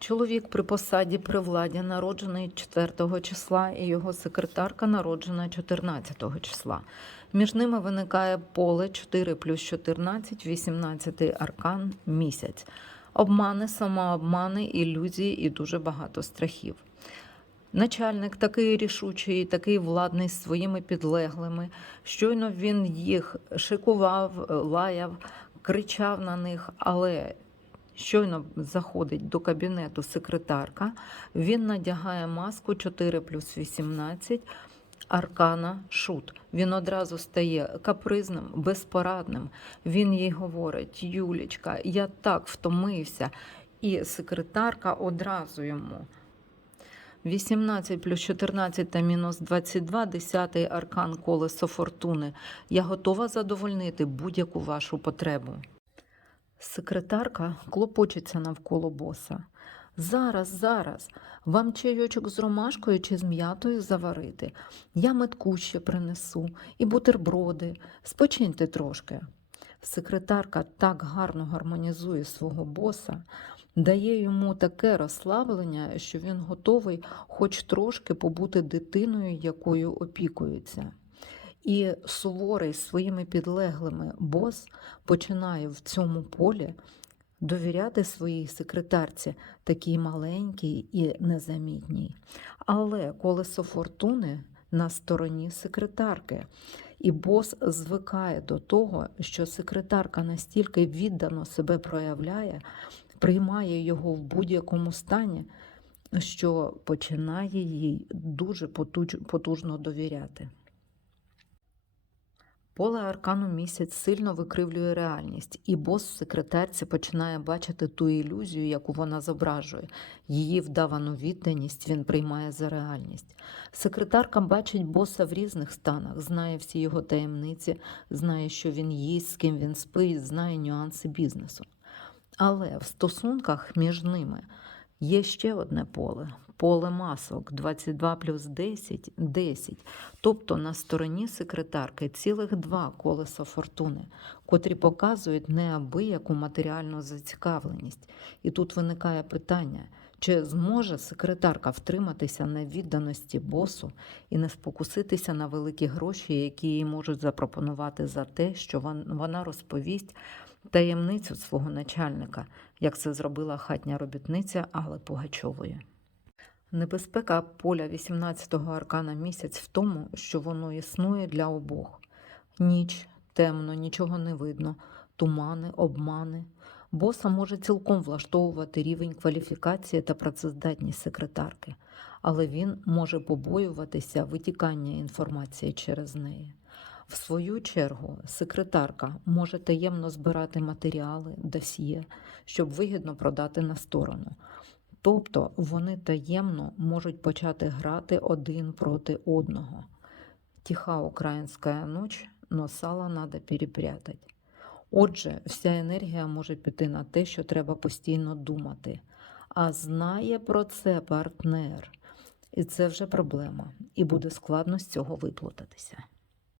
Чоловік при посаді при владі народжений 4 числа і його секретарка народжена 14 числа. Між ними виникає поле 4 плюс 14, 18 аркан місяць. Обмани, самообмани, ілюзії і дуже багато страхів. Начальник такий рішучий, такий владний своїми підлеглими. Щойно він їх шикував, лаяв, кричав на них, але щойно заходить до кабінету секретарка, він надягає маску 4 плюс 18, аркана шут. Він одразу стає капризним, безпорадним. Він їй говорить: Юлічка, я так втомився. І секретарка одразу йому. 18 плюс 14 та мінус 22, 10 аркан колесо фортуни. Я готова задовольнити будь-яку вашу потребу. Секретарка клопочеться навколо боса. Зараз, зараз, вам чайочок з ромашкою чи з м'ятою заварити. Я метку ще принесу і бутерброди. Спочиньте трошки. Секретарка так гарно гармонізує свого боса, дає йому таке розслаблення, що він готовий хоч трошки побути дитиною, якою опікується. І суворий своїми підлеглими бос починає в цьому полі довіряти своїй секретарці, такій маленькій і незамітній. Але колесо фортуни на стороні секретарки. І бос звикає до того, що секретарка настільки віддано себе проявляє, приймає його в будь-якому стані, що починає їй дуже потужно довіряти. Поле аркану місяць сильно викривлює реальність, і бос секретарці починає бачити ту ілюзію, яку вона зображує. Її вдавану відданість він приймає за реальність. Секретарка бачить боса в різних станах, знає всі його таємниці, знає, що він їсть, з ким він спить, знає нюанси бізнесу. Але в стосунках між ними є ще одне поле поле масок 22 плюс 10 10. Тобто на стороні секретарки цілих два колеса фортуни, котрі показують неабияку матеріальну зацікавленість. І тут виникає питання. Чи зможе секретарка втриматися на відданості босу і не спокуситися на великі гроші, які їй можуть запропонувати за те, що вона розповість таємницю свого начальника, як це зробила хатня робітниця Алли Пугачової? Небезпека поля 18-го аркана місяць в тому, що воно існує для обох. Ніч, темно, нічого не видно, тумани, обмани. Боса може цілком влаштовувати рівень кваліфікації та працездатність секретарки, але він може побоюватися витікання інформації через неї. В свою чергу, секретарка може таємно збирати матеріали, досьє, щоб вигідно продати на сторону. Тобто вони таємно можуть почати грати один проти одного. Тиха українська ніч, но сало надо перепрятать. Отже, вся енергія може піти на те, що треба постійно думати. А знає про це партнер. І це вже проблема, і буде складно з цього виплутатися.